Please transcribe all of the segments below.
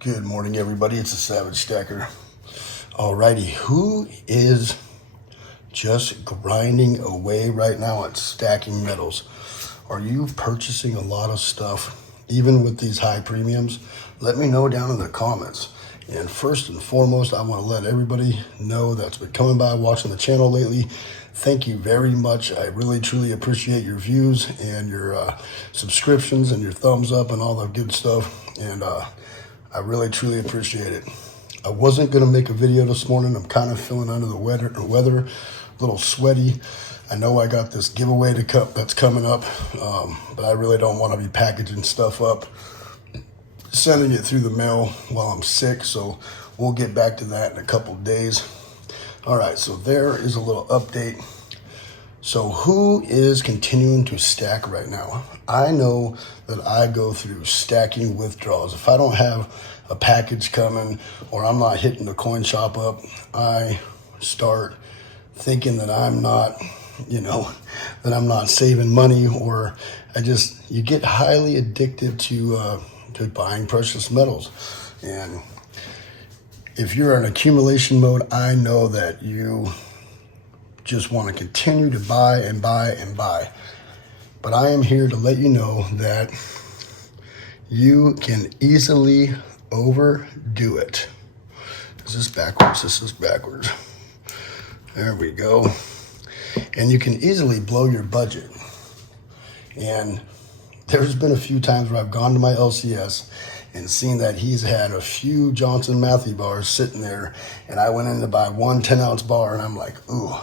Good morning, everybody. It's a Savagestacker. Alrighty, who is just grinding away right now at stacking metals? Are you purchasing a lot of stuff, even with these high premiums? Let me know down in the comments. And first and foremost, I want to let everybody know that's been coming by watching the channel lately. Thank you very much. I really, truly appreciate your views and your subscriptions and your thumbs up and all that good stuff. And I really, truly appreciate it. I wasn't going to make a video this morning. I'm kind of feeling under the weather, a little sweaty. I know I got this giveaway that's coming up, but I really don't want to be packaging stuff up, sending it through the mail while I'm sick, so we'll get back to that in a couple days. All right, so there is a little update. So who is continuing to stack right now? I know that I go through stacking withdrawals. If I don't have a package coming or I'm not hitting the coin shop up, I start thinking that I'm not, that I'm not saving money, or you get highly addicted to buying precious metals. And if you're in accumulation mode, I know that you just want to continue to buy and buy and buy. But I am here to let you know that you can easily overdo it. Is this backwards? This is backwards. There we go. And you can easily blow your budget. And there's been a few times where I've gone to my LCS and seen that he's had a few Johnson Matthey bars sitting there, and I went in to buy one 10-ounce bar, and I'm like, ooh,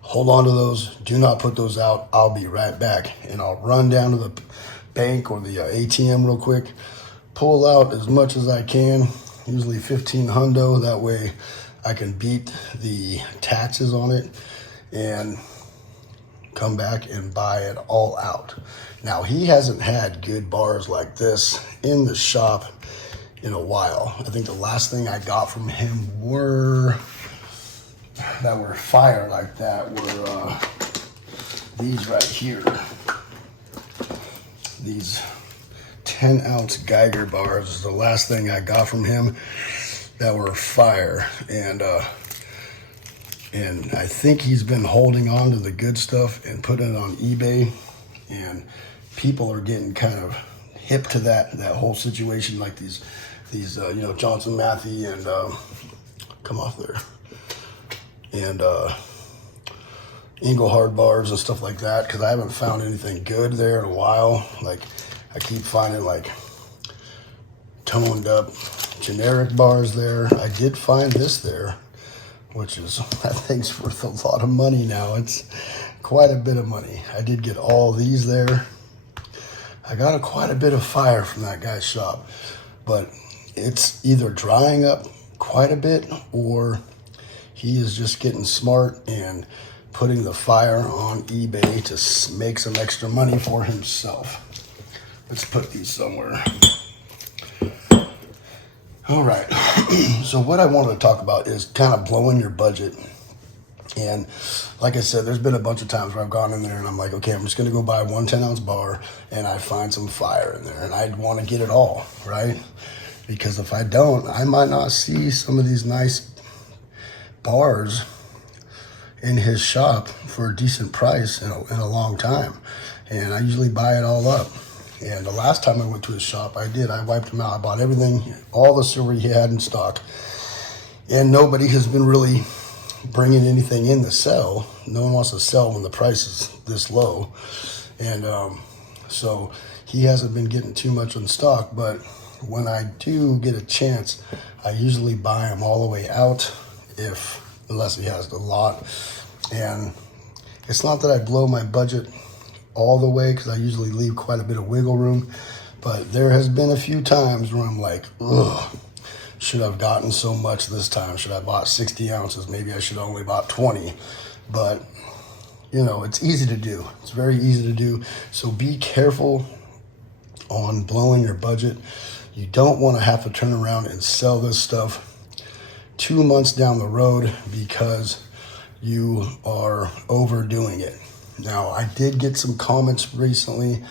hold on to those. Do not put those out. I'll be right back. And I'll run down to the bank or the ATM real quick, pull out as much as I can, usually 15 hundo. That way I can beat the taxes on it and come back and buy it all out. Now, he hasn't had good bars like this in the shop in a while. I think the last thing I got from him that were fire like that were these right here. These 10-ounce Geiger bars is the last thing I got from him that were fire. And I think he's been holding on to the good stuff and putting it on eBay, and people are getting kind of hip to that whole situation, like these Johnson Matthey and come off there, and Engelhard bars and stuff like that, because I haven't found anything good there in a while. Like, I keep finding like toned up generic bars there. I did find this there, which is, I think's worth a lot of money now. It's quite a bit of money. I did get all these there. I got quite a bit of fire from that guy's shop, but it's either drying up quite a bit or he is just getting smart and putting the fire on eBay to make some extra money for himself. Let's put these somewhere. All right, so what I wanted to talk about is kind of blowing your budget. And like I said, there's been a bunch of times where I've gone in there and I'm like, okay, I'm just going to go buy one 10-ounce bar, and I find some fire in there, and I'd want to get it all, right? Because if I don't, I might not see some of these nice bars in his shop for a decent price in a long time. And I usually buy it all up. And the last time I went to his shop, I wiped him out. I bought everything, all the silver he had in stock. And nobody has been really bringing anything in to sell. No one wants to sell when the price is this low. And so he hasn't been getting too much in stock. But when I do get a chance, I usually buy them all the way out, unless he has a lot. And it's not that I blow my budget all the way, because I usually leave quite a bit of wiggle room, but there has been a few times where I'm like, ugh, should have gotten so much this time. Should I bought 60 ounces? Maybe I should have only bought 20. But it's easy to do. It's very easy to do. So be careful on blowing your budget. You don't want to have to turn around and sell this stuff 2 months down the road because you are overdoing it. Now, I did get some comments recently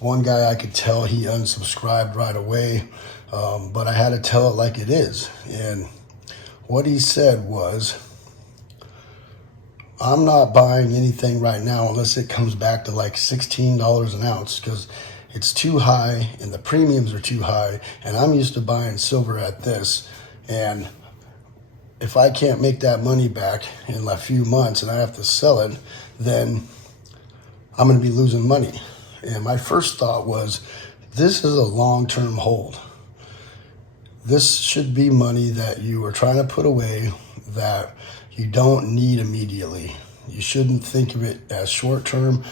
One guy, I could tell he unsubscribed right away, but I had to tell it like it is. And what he said was, I'm not buying anything right now unless it comes back to like $16 an ounce, because it's too high and the premiums are too high, and I'm used to buying silver at this. And if I can't make that money back in a few months and I have to sell it, then I'm going to be losing money. And my first thought was, this is a long-term hold. This should be money that you are trying to put away that you don't need immediately. You shouldn't think of it as short-term.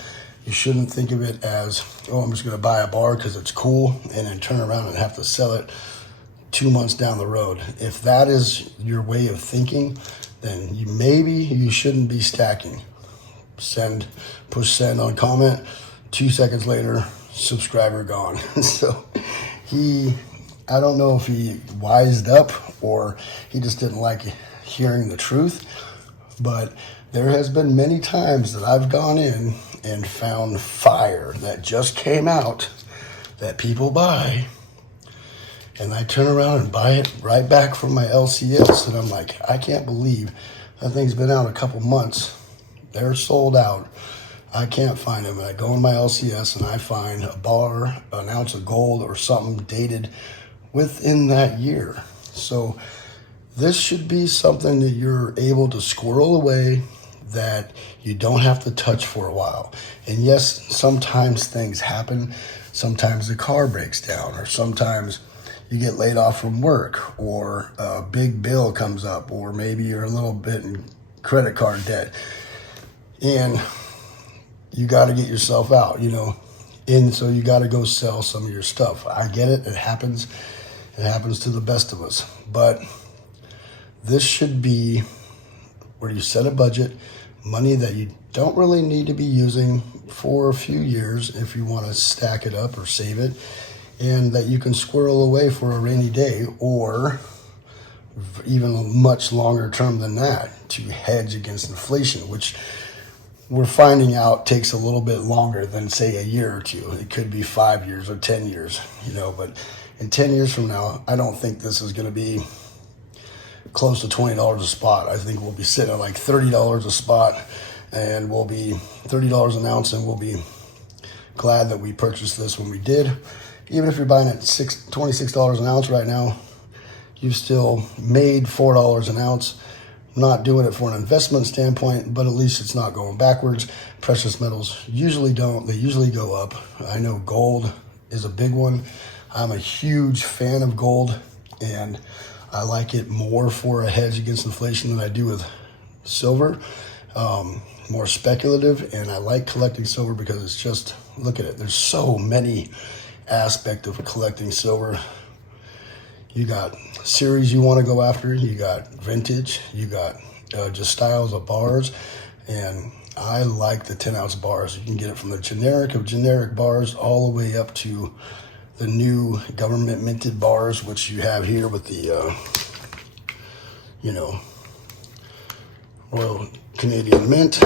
You shouldn't think of it as, oh, I'm just going to buy a bar because it's cool and then turn around and have to sell it 2 months down the road. If that is your way of thinking, then maybe you shouldn't be stacking. Push send on comment. 2 seconds later, subscriber gone. So I don't know if he wised up or he just didn't like hearing the truth, but there has been many times that I've gone in and found fire that just came out that people buy, and I turn around and buy it right back from my LCS, and I'm like, I can't believe that thing's been out a couple months. They're sold out. I can't find them. And I go in my LCS and I find a bar, an ounce of gold or something dated within that year. So this should be something that you're able to squirrel away, that you don't have to touch for a while. And yes, sometimes things happen. Sometimes the car breaks down, or sometimes you get laid off from work, or a big bill comes up, or maybe you're a little bit in credit card debt. And you got to get yourself out, and so you got to go sell some of your stuff. I get it. It happens. It happens to the best of us. But this should be where you set a budget, money that you don't really need to be using for a few years if you want to stack it up or save it, and that you can squirrel away for a rainy day, or even a much longer term than that, to hedge against inflation, which we're finding out takes a little bit longer than, say, a year or two. It could be 5 years or 10 years, but in 10 years from now, I don't think this is going to be close to $20 a spot. I think we'll be sitting at like $30 a spot, and we'll be $30 an ounce, and we'll be glad that we purchased this when we did. Even if you're buying at $26 an ounce right now, you've still made $4 an ounce. Not doing it for an investment standpoint, but at least it's not going backwards. Precious metals usually don't. They usually go up. I know gold is a big one. I'm a huge fan of gold, and I like it more for a hedge against inflation than I do with silver. More speculative, and I like collecting silver because it's just, look at it. There's so many aspects of collecting silver. You got series you want to go after, you got vintage, you got just styles of bars, and I like the 10-ounce bars. You can get it from the generic bars all the way up to the new government minted bars, which you have here with the, Royal Canadian Mint,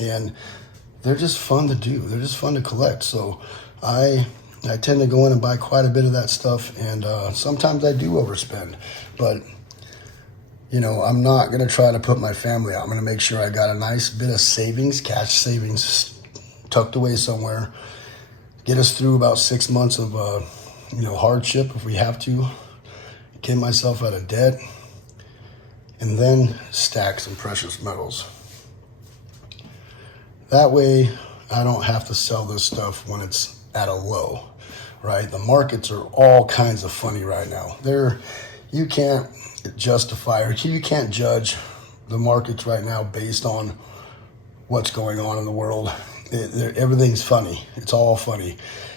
and they're just fun to do. They're just fun to collect. So I tend to go in and buy quite a bit of that stuff, and sometimes I do overspend, but I'm not going to try to put my family out. I'm going to make sure I got a nice bit of savings, cash savings, tucked away somewhere, get us through about 6 months of hardship if we have to, get myself out of debt, and then stack some precious metals. That way I don't have to sell this stuff when it's at a low, right? The markets are all kinds of funny right now. You can't justify, or you can't judge the markets right now based on what's going on in the world. Everything's funny. It's all funny.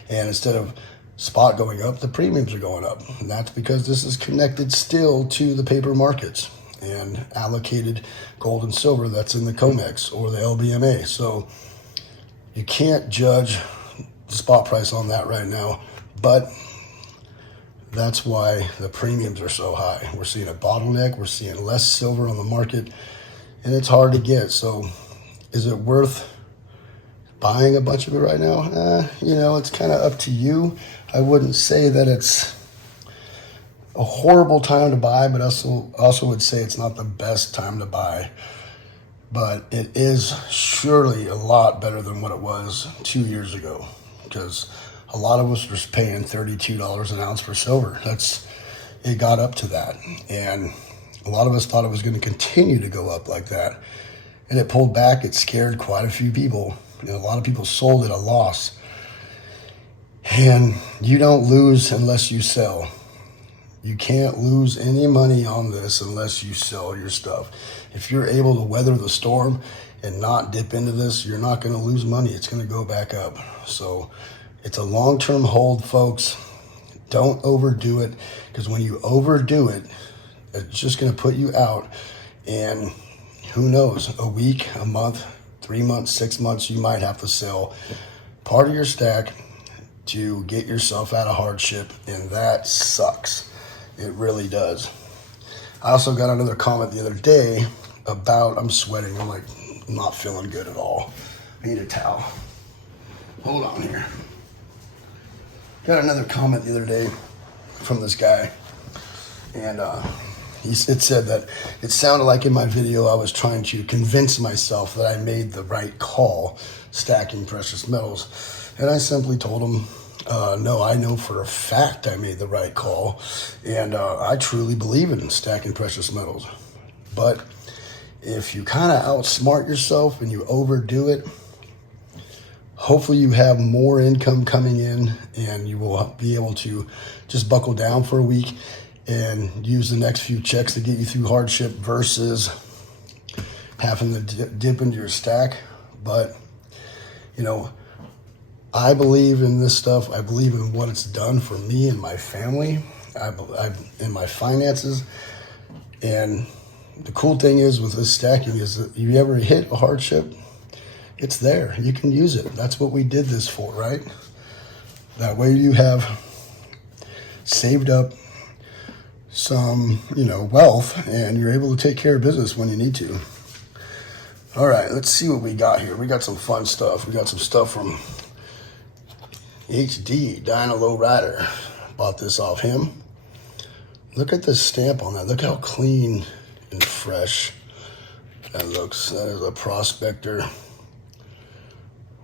And instead of spot going up, the premiums are going up. And that's because this is connected still to the paper markets and allocated gold and silver that's in the COMEX or the LBMA. So you can't judge the spot price on that right now, but that's why the premiums are so high. We're seeing a bottleneck. We're seeing less silver on the market, and it's hard to get. So is it worth buying a bunch of it right now? You know, it's kind of up to you. I wouldn't say that it's a horrible time to buy, but also would say it's not the best time to buy. But it is surely a lot better than what it was 2 years ago, because a lot of us were paying $32 an ounce for silver. It got up to that, and a lot of us thought it was going to continue to go up like that, and it pulled back. It scared quite a few people. You know, a lot of people sold at a loss, and you don't lose unless you sell. You can't lose any money on this unless you sell your stuff. If you're able to weather the storm and not dip into this, you're not going to lose money. It's going to go back up. So it's a long-term hold, folks. Don't overdo it, because when you overdo it, it's just going to put you out. And who knows, a week, a month, 3 months, 6 months, you might have to sell part of your stack to get yourself out of hardship, and that sucks. It really does. I also got another comment the other day about, I'm sweating, I'm not feeling good at all. I need a towel. Hold on here. Got another comment the other day from this guy, and it said that it sounded like in my video I was trying to convince myself that I made the right call stacking precious metals. And I simply told him, no, I know for a fact I made the right call, and I truly believe in stacking precious metals. But if you kind of outsmart yourself and you overdo it, hopefully you have more income coming in, and you will be able to just buckle down for a week and use the next few checks to get you through hardship versus having to dip into your stack. But, you know, I believe in this stuff. I believe in what it's done for me and my family, in my finances. And the cool thing is with this stacking is that if you ever hit a hardship, it's there. You can use it. That's what we did this for, right? That way you have saved up some, wealth, and you're able to take care of business when you need to. All right, let's see what we got here. We got some fun stuff. We got some stuff from HD, Dyna Low Rider. Bought this off him. Look at the stamp on that. Look how clean and fresh that looks. That is a prospector.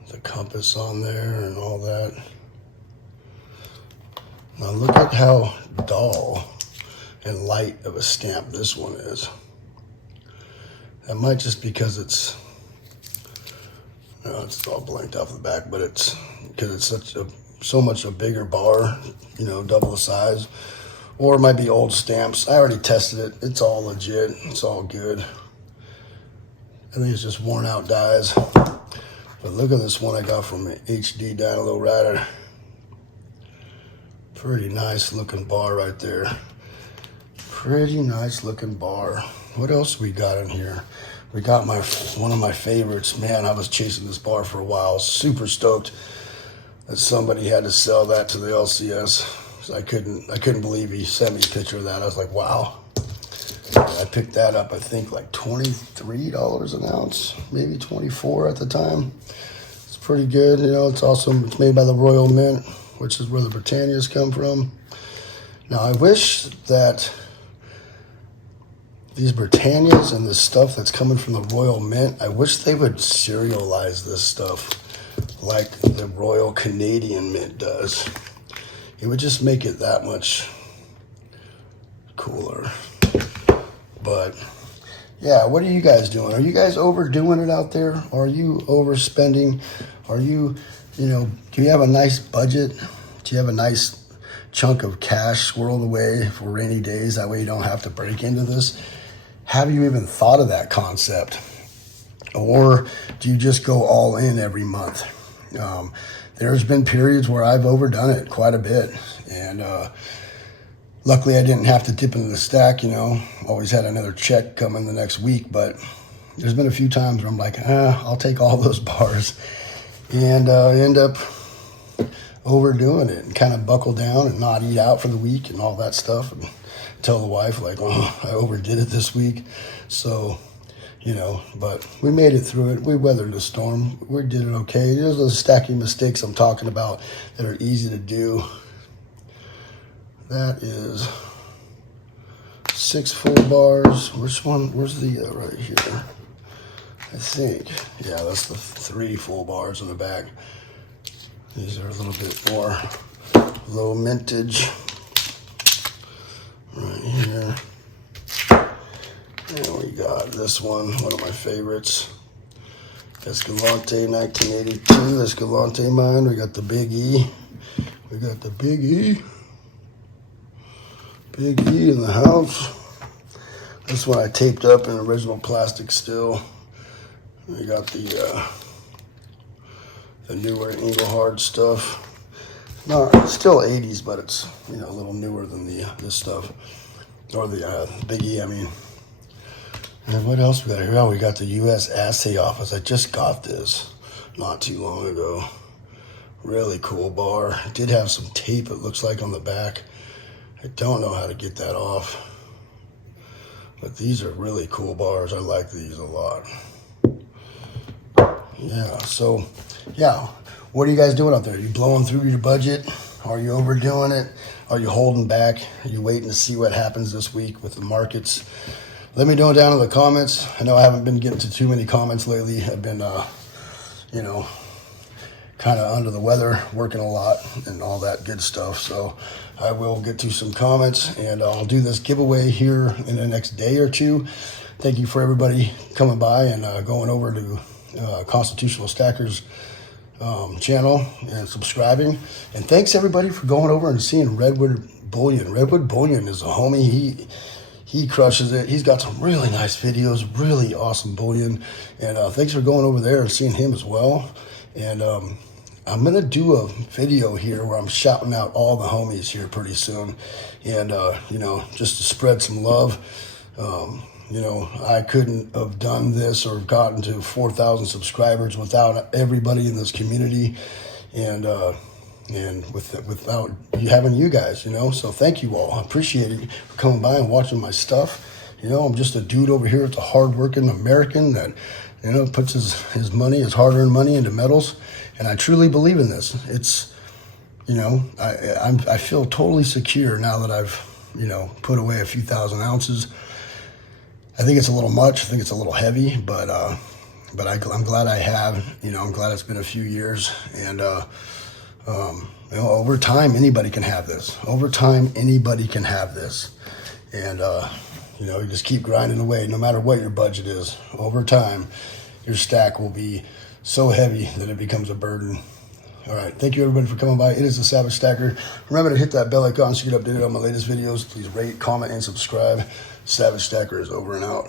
The compass on there and all that. Now look at how dull and light of a stamp this one is. That might just because it's all blanked off the back, but it's because it's so much a bigger bar, double the size. Or it might be old stamps. I already tested it. It's all legit. It's all good. I think it's just worn out dies. But look at this one I got from HD Dyna Low Rider. Pretty nice looking bar right there. Pretty nice looking bar. What else we got in here? We got one of my favorites. Man, I was chasing this bar for a while. Super stoked that somebody had to sell that to the LCS. So I couldn't believe he sent me a picture of that. I was like, wow. I picked that up, I think like $23 an ounce, maybe $24 at the time. It's pretty good. It's made by the Royal Mint, which is where the Britannias come from. Now I wish that these Britannias and the stuff that's coming from the Royal Mint, I wish they would serialize this stuff like the Royal Canadian Mint does. It would just make it that much cooler. But yeah, what are you guys doing? Are you guys overdoing it out there? Are you overspending? Are you, do you have a nice budget? Do you have a nice chunk of cash squirreled away for rainy days? That way you don't have to break into this. Have you even thought of that concept? Or do you just go all in every month? There's been periods where I've overdone it quite a bit. And luckily I didn't have to dip into the stack, always had another check coming the next week. But there's been a few times where I'm like, I'll take all those bars, and end up overdoing it and kind of buckle down and not eat out for the week and all that stuff, and tell the wife like, oh, I overdid it this week. So you know, but we made it through it. We weathered the storm. We did it okay. There's those stacking mistakes I'm talking about that are easy to do. That is 6 full bars. Which one? Where's the right here? I think. Yeah, that's the 3 full bars in the back. These are a little bit more low mintage. Right here. And we got this one of my favorites. Escalante 1982, Escalante mine. We got the Big E. We got the Big E. Big E in the house. This one I taped up in original plastic still. We got the newer Engelhard stuff. No, it's still 80s, but it's, you know, a little newer than this stuff. Or the Big E, I mean. And what else we got here? Oh, we got the U.S. Assay Office. I just got this not too long ago. Really cool bar. It did have some tape, it looks like, on the back. I don't know how to get that off. But these are really cool bars. I like these a lot. Yeah, so, yeah. What are you guys doing out there? Are you blowing through your budget? Are you overdoing it? Are you holding back? Are you waiting to see what happens this week with the markets? Let me know down in the comments. I know I haven't been getting to too many comments lately. I've been, you know, kind of under the weather, working a lot and all that good stuff. So I will get to some comments, and I'll do this giveaway here in the next day or two. Thank you for everybody coming by and going over to Constitutional Stackers channel and subscribing. And thanks everybody for going over and seeing Redwood Bullion. Redwood Bullion is a homie. He crushes it. He's got some really nice videos, really awesome bullion. And thanks for going over there and seeing him as well. And I'm going to do a video here where I'm shouting out all the homies here pretty soon. And, you know, just to spread some love. You know, I couldn't have done this or gotten to 4,000 subscribers without everybody in this community. And without having you guys, you know, so thank you all. I appreciate it for coming by and watching my stuff. You know, I'm just a dude over here. It's a hardworking American that, you know, puts his money, his hard-earned money into metals, and I truly believe in this. It's, you know, I feel totally secure now that I've, you know, put away a few thousand ounces. I think it's a little much. I think it's a little heavy, but I'm glad I have. You know, I'm glad it's been a few years, and you know, over time, anybody can have this. Over time, anybody can have this. And, you know, you just keep grinding away, no matter what your budget is. Over time, your stack will be so heavy that it becomes a burden. All right, thank you everybody for coming by. It is the Savagestacker. Remember to hit that bell icon so you get updated on my latest videos. Please rate, comment, and subscribe. Savagestacker is over and out.